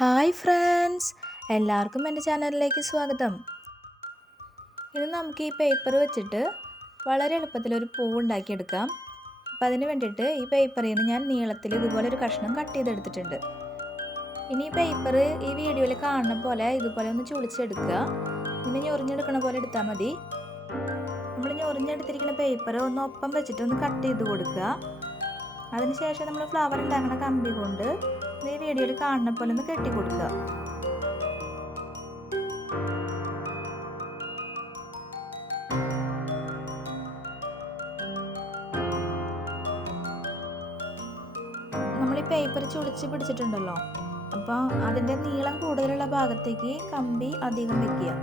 Hi friends, എല്ലാവർക്കും എൻ്റെ ചാനലിലേക്ക് സ്വാഗതം. ഇന്ന് നമുക്ക് ഈ പേപ്പർ വെച്ചിട്ട് വളരെ എളുപ്പത്തിലൊരു പൂവ് ഉണ്ടാക്കിയെടുക്കാം. അപ്പം അതിന് വേണ്ടിയിട്ട് ഈ പേപ്പറിൽ നിന്ന് ഞാൻ നീളത്തിൽ ഇതുപോലെ ഒരു കഷ്ണം കട്ട് ചെയ്തെടുത്തിട്ടുണ്ട്. ഇനി ഈ പേപ്പർ ഈ വീഡിയോയിൽ കാണുന്ന പോലെ ഇതുപോലെ ഒന്ന് ചുളിച്ചെടുക്കുക. ഇനി ഞൊറിഞ്ഞെടുക്കണ പോലെ എടുത്താൽ മതി. നമ്മൾ ഞൊറിഞ്ഞെടുത്തിരിക്കുന്ന പേപ്പർ ഒന്ന് ഒപ്പം വെച്ചിട്ട് ഒന്ന് കട്ട് ചെയ്ത് കൊടുക്കുക. അതിനുശേഷം നമ്മൾ ഫ്ലവർ ഉണ്ടാക്കുന്ന കമ്പി കൊണ്ട് ഈ വീഡിയോയിൽ കാണുന്ന പോലെ ഒന്ന് കെട്ടി കൊടുക്കുക. നമ്മൾ ഈ പേപ്പർ ചുളിച്ച് പിടിച്ചിട്ടുണ്ടല്ലോ, അപ്പോൾ അതിൻ്റെ നീളം കൂടുതലുള്ള ഭാഗത്തേക്ക് കമ്പി അധികം വെക്കുക.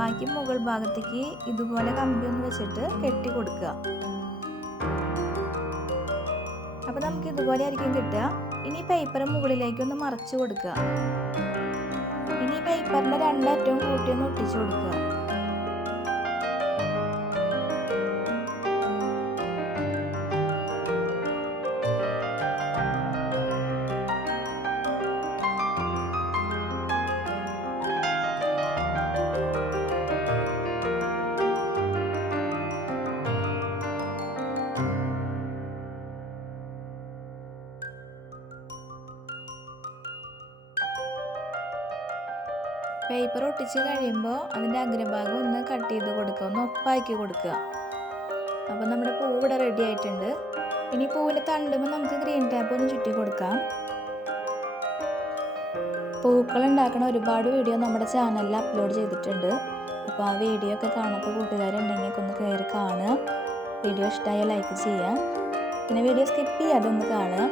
ബാക്കി മുകൾ ഭാഗത്തേക്ക് ഇതുപോലെ കമ്പി ഒന്ന് വെച്ചിട്ട് കെട്ടി കൊടുക്കുക. അപ്പോൾ നമുക്ക് ഇതുപോലെ ആയിരിക്കും കിട്ടുക. ഇനി പേപ്പർ മുകളിലേക്ക് ഒന്ന് മറച്ചു കൊടുക്കുക. ഇനി പേപ്പറിൻ്റെ രണ്ടറ്റവും കൂട്ടി ഒന്ന് ഒട്ടിച്ചു കൊടുക്കുക. പേപ്പർ ഒട്ടിച്ച് കഴിയുമ്പോൾ അതിൻ്റെ അഗ്രഭാഗം ഒന്ന് കട്ട് ചെയ്ത് കൊടുക്കുക, ഒന്ന് ഒപ്പാക്കി കൊടുക്കുക. അപ്പോൾ നമ്മുടെ പൂവ് ഇവിടെ റെഡി ആയിട്ടുണ്ട്. ഇനി പൂവിൻ്റെ തണ്ടുമ്പോൾ നമുക്ക് ഗ്രീൻ ടാപ്പ് ഒന്ന് ചുറ്റി കൊടുക്കാം. പൂക്കൾ ഉണ്ടാക്കുന്ന ഒരുപാട് വീഡിയോ നമ്മുടെ ചാനലിൽ അപ്ലോഡ് ചെയ്തിട്ടുണ്ട്. അപ്പോൾ ആ വീഡിയോ ഒക്കെ കാണാത്ത കൂട്ടുകാരുണ്ടെങ്കിൽ ഒന്ന് കയറി കാണുക. വീഡിയോ ഇഷ്ടമായാൽ ലൈക്ക് ചെയ്യുക. പിന്നെ വീഡിയോ സ്കിപ്പ് ചെയ്യാതെ ഒന്ന് കാണുക.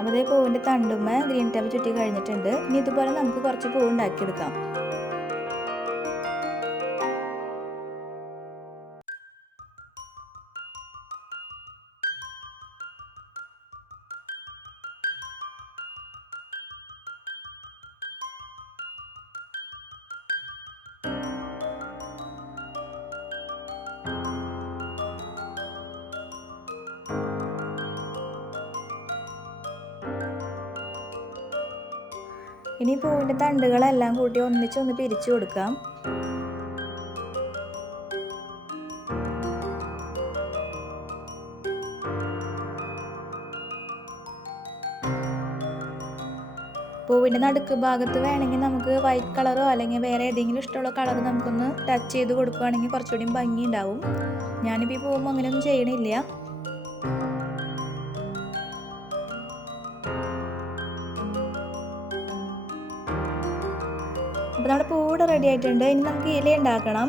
അപ്പോൾ അതേ പൂവിൻ്റെ തണ്ടുമ്മ ഗ്രീൻ ടാപ്പ് ചുറ്റി കഴിഞ്ഞിട്ടുണ്ട്. ഇനി ഇതുപോലെ നമുക്ക് കുറച്ച് പൂവ് ഉണ്ടാക്കിയെടുക്കാം. ഇനി പൂവിൻ്റെ തണ്ടുകളെല്ലാം കൂട്ടി ഒന്നിച്ചൊന്ന് പിരിച്ചു കൊടുക്കാം. പൂവിൻ്റെ നടുക്ക് ഭാഗത്ത് വേണമെങ്കിൽ നമുക്ക് വൈറ്റ് കളറോ അല്ലെങ്കിൽ വേറെ ഏതെങ്കിലും ഇഷ്ടമുള്ള കളർ നമുക്കൊന്ന് ടച്ച് ചെയ്ത് കൊടുക്കുകയാണെങ്കിൽ കുറച്ചുകൂടി ഭംഗി ഉണ്ടാവും. ഞാനിപ്പോൾ ഈ പൂവുമ്പോൾ അങ്ങനെയൊന്നും ചെയ്യണില്ല. അപ്പോൾ നമ്മുടെ പൂവ് റെഡി ആയിട്ടുണ്ട്. ഇനി നമുക്ക് ഇല ഉണ്ടാക്കണം.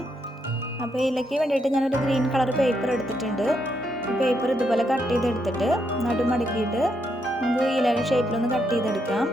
അപ്പോൾ ഇലയ്ക്ക് വേണ്ടിയിട്ട് ഞാനൊരു ഗ്രീൻ കളർ പേപ്പർ എടുത്തിട്ടുണ്ട്. പേപ്പർ ഇതുപോലെ കട്ട് ചെയ്തെടുത്തിട്ട് നടുമടക്കിയിട്ട് നമുക്ക് ഇലയുടെ ഷേപ്പിലൊന്ന് കട്ട് ചെയ്തെടുക്കാം.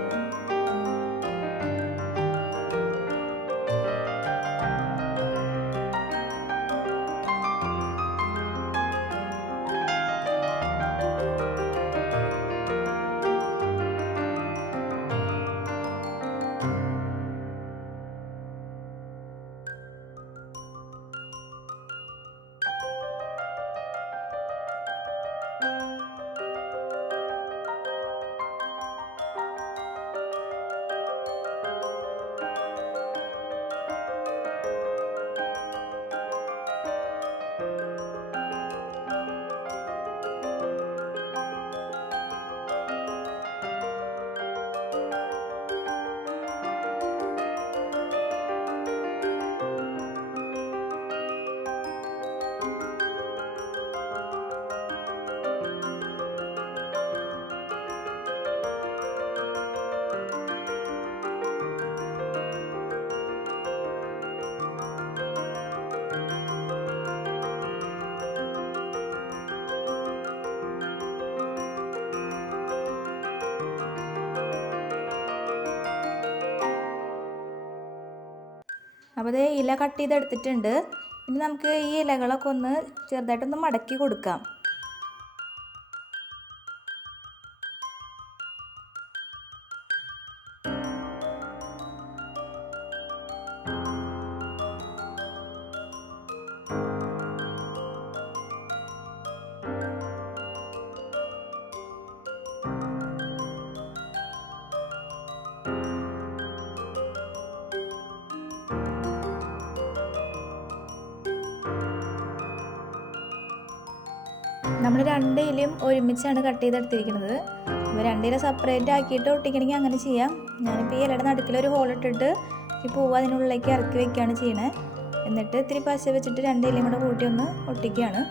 അപ്പോൾ അതേ ഇല കട്ട് ചെയ്തെടുത്തിട്ടുണ്ട്. ഇനി നമുക്ക് ഈ ഇലകളൊക്കെ ഒന്ന് ചെറുതായിട്ടൊന്ന് മടക്കി കൊടുക്കാം. നമ്മൾ 2 ഇലയും ഒരുമിച്ചാണ് കട്ട് ചെയ്തെടുത്തിരിക്കുന്നത്. അപ്പോൾ 2 ഇല സെപ്പറേറ്റ് ആക്കിയിട്ട് ഒട്ടിക്കണമെങ്കിൽ അങ്ങനെ ചെയ്യാം. ഞാനിപ്പോൾ ഈ ഇലയുടെ നടുക്കിലൊരു ഹോൾ ഇട്ടിട്ട് ഈ പൂവ് അതിനുള്ളിലേക്ക് ഇറക്കി വെക്കുകയാണ് ചെയ്യണത്. എന്നിട്ട് ഇത്തിരി പശ വെച്ചിട്ട് 2 ഇലയും കൂടെ കൂട്ടി ഒന്ന് ഒട്ടിക്കുകയാണ്.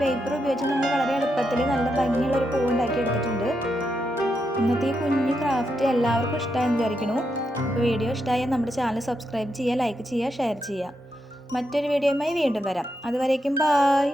പേപ്പർ ഉപയോഗിച്ച് നമ്മൾ വളരെ എളുപ്പത്തിൽ നല്ല ഭംഗിയുള്ളൊരു പൂവ് ഉണ്ടാക്കി എടുത്തിട്ടുണ്ട്. ഇന്നത്തെ ഈ കുഞ്ഞു ക്രാഫ്റ്റ് എല്ലാവർക്കും ഇഷ്ടമായെന്ന് വിചാരിക്കുന്നു. അപ്പോൾ വീഡിയോ ഇഷ്ടമായാൽ നമ്മുടെ ചാനൽ സബ്സ്ക്രൈബ് ചെയ്യുക, ലൈക്ക് ചെയ്യുക, ഷെയർ ചെയ്യുക. മറ്റൊരു വീഡിയോയുമായി വീണ്ടും വരാം. അതുവരേക്കും ബായ്.